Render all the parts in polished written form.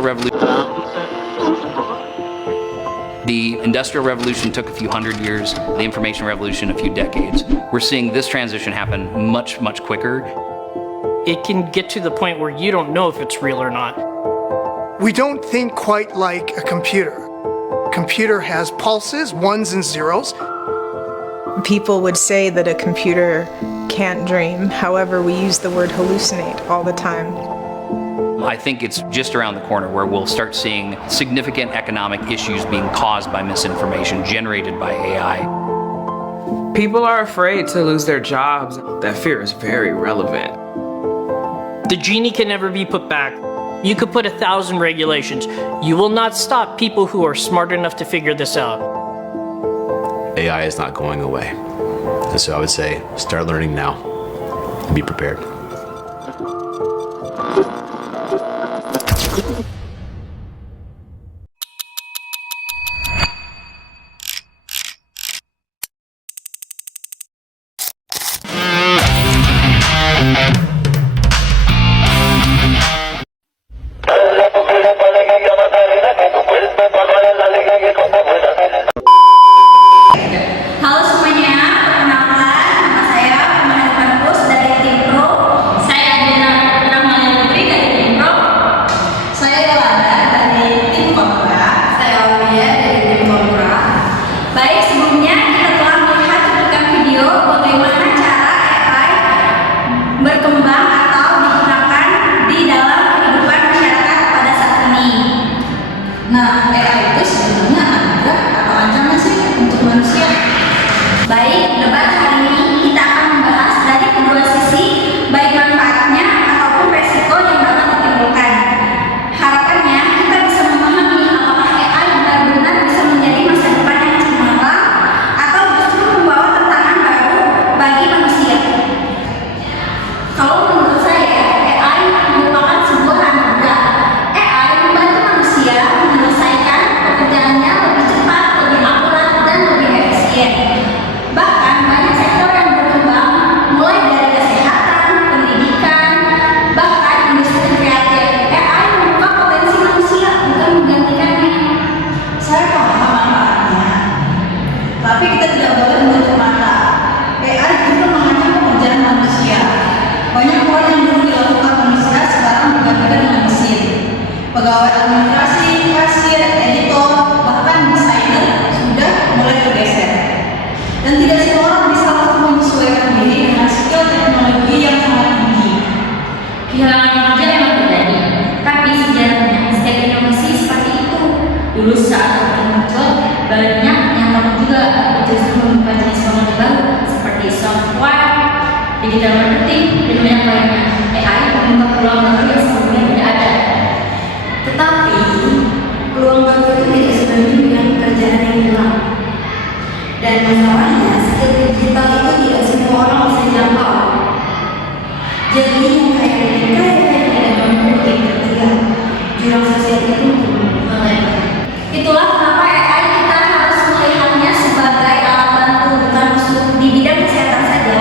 revolution. The Industrial Revolution took a few hundred years, the Information Revolution a few decades. We're seeing this transition happen much, much quicker. It can get to the point where you don't know if it's real or not. We don't think quite like a computer. Computer has pulses, ones and zeros. People would say that a computer can't dream. However, we use the word hallucinate all the time. I think it's just around the corner where we'll start seeing significant economic issues being caused by misinformation generated by AI. People are afraid to lose their jobs. That fear is very relevant. The genie can never be put back. You could put 1,000 regulations. You will not stop people who are smart enough to figure this out. AI is not going away. And so I would say, start learning now and be prepared. Halo semuanya, perkenalkan nama saya Pemain Kampus dari Tim Pro. Saya Adina Rahmani Putri dari Tim Pro. Saya Yolanda dari Tim Kontra. Saya Aulia dari Tim Kontra. Baik, sebelumnya kita telah melihat cuplikan video bagaimana cara AI berkembang atau digunakan di dalam kehidupan masyarakat pada saat ini. Nah, AI itu sebenarnya anugerah atau ancaman sih untuk manusia? Baik, debat hari ini kita akan membahas dari kedua sisi, baik manfaatnya ataupun resiko yang dapat ditimbulkan. Harapannya kita bisa memahami apakah AI benar-benar bisa menjadi masa depan yang cemerlang atau justru membawa tantangan baru bagi manusia. Kalau menurut saya, AI merupakan sebuah anugerah. AI membantu manusia menyelesaikan pekerjaannya lebih cepat, lebih akurat, dan lebih efisien. Bahkan banyak sektor yang berkembang, mulai dari kesehatan, pendidikan, bahkan industri kreatif. AI membuka potensi manusia, bukan menggantikannya. Saya paham manfaatnya, tapi kita tidak boleh menutup mata. AI juga mengancam pekerjaan manusia. Banyak hal yang dulu dilakukan manusia sekarang digantikan dengan mesin. Pegawai administrasi, kasir, editor, bahkan desainer sudah mulai bergeser. Dan tidak semua orang bisa langsung menyesuaikan diri dengan skill teknologi yang sangat tinggi. Kehilangan pekerjaan memang terjadi, tapi sejarahnya setiap inovasi seperti itu. Dulu saat orang muncul, banyak yang takut juga justru membuka jenis teknologi baru seperti software, digital marketing, dan banyak lainnya. AI membuka peluang baru yang sebelumnya tidak ada. Tetapi peluang baru itu tidak sebanding dengan pekerjaan yang hilang. Dan masalahnya, skill digital itu tidak semua orang bisa jangkau. Jadi yang kayak mereka yang tidak mampu yang ketiga, jurang sosial itu melebar. Itulah kenapa AI kita harus melihatnya sebagai alat bantu, bukan musuh. Di bidang kesehatan saja,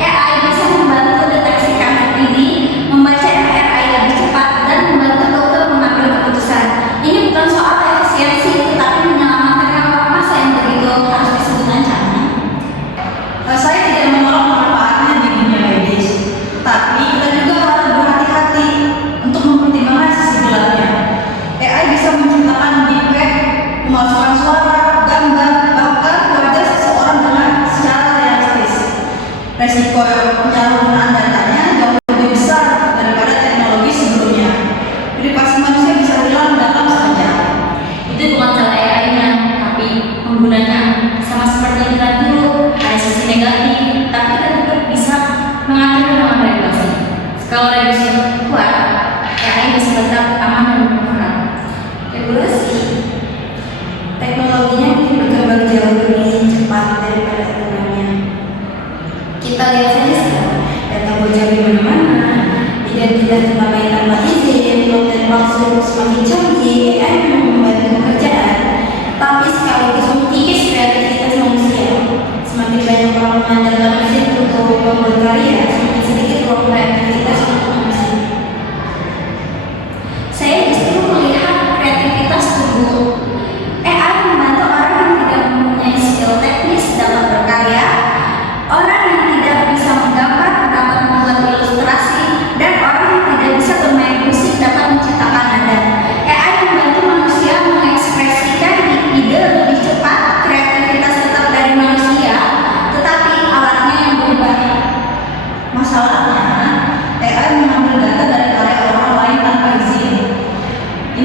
AI bisa membantu deteksi kanker dini, membaca MRI lebih cepat, dan membantu dokter mengambil keputusan. Ini bukan soal efisiensi, tetapi menyelamatkan nyawa masa yang begitu harus disebut ancaman. Saya tidak menolak manfaatnya di dunia medis, tapi kita juga harus berhati-hati untuk mempertimbangkan sisi gelapnya. AI bisa menciptakan deepfake, memasukkan suara, gambar, bahkan wajah seseorang dengan secara realistis. Resiko penyalahgunaan datanya jauh lebih besar daripada teknologi sebelumnya. Privasi manusia bisa hilang dalam sekejap. Itu bukan salah AI-nya, tapi penggunanya. Sama seperti internet dulu, ada sisi negatif, tapi kita tetap bisa mengatur dengan regulasi. Kalau regulasi kuat, AI bisa tetap aman dan berperan. Regulasi, teknologinya mungkin berkembang jauh lebih cepat daripada aturannya. Kita lihat saja sekarang, data bocor di mana-mana, identitas dipakai tanpa izin, konten palsu semakin canggih. AI memang membantu pekerjaan, tapi sekaligus mengikis kreativitas manusia. Semakin banyak orang mengandalkan mesin untuk membuat karya, semakin sedikit ruang kreativitas untuk manusia. Saya justru melihat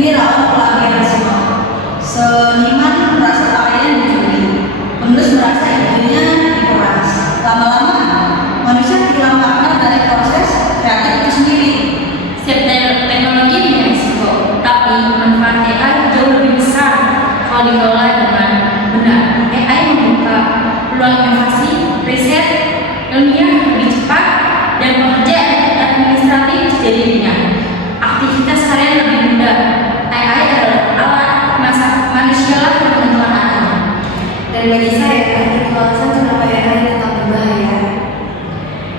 Ini rawan pelanggaran resiko. Seniman merasa karyanya dicuri, penulis merasa idenya diperas. Lama-lama, manusia kehilangan makna dari proses kreatif itu sendiri. Setiap teknologi punya risiko, tapi manfaat AI jauh lebih besar kalau dikelola dengan benar. AI membuka peluang inovasi, riset, ilmiah lebih cepat, dan pekerjaan administratif jadi ringan. Aktivitas harian lebih mudah. AI adalah alat manusia lah yang menentukan arah. Dan bagi saya, itu alasan kenapa AI tetap berbahaya.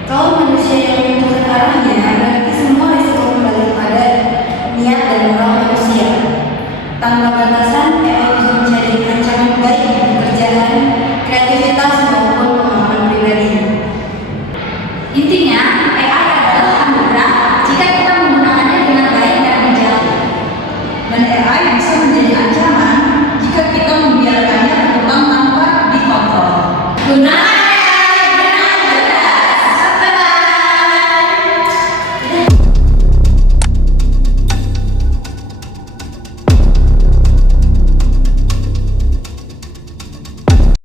Kalau manusia yang menentukan arahnya, berarti semua risiko kembali kepada niat dan moral manusia. Tanpa batasan, AI bisa menjadi ancaman baik untuk pekerjaan, kreativitas maupun pengalaman pribadi. Intinya,